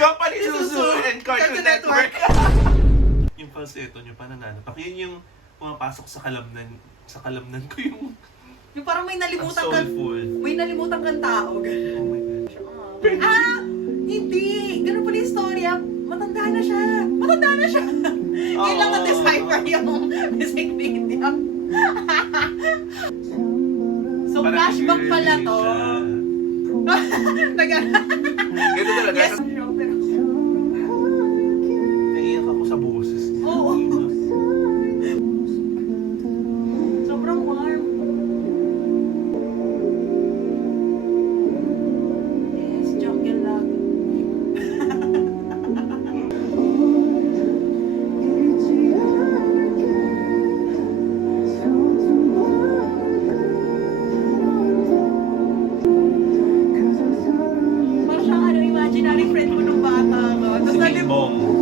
Company Susu and Cartoon Network. Yung falsetto nyo, pananalo. Paki yun yung pumapasok sa kalamnan ko yung Yung parang may nalimutan kang soulful. tao. Ganun. Oh my God. Hindi! Ganun pala yung storya. Matanda na siya. Ngayon lang na-decipher yung music video. So, Parang flashback pala to. Ganito talaga. Yes. Naiiyak ako sa boses niya. Oo. Sobrang warm. Yes, jungle love. Parang siyang imaginary friend mo nung bata ka. Tapos Si Bing Bong.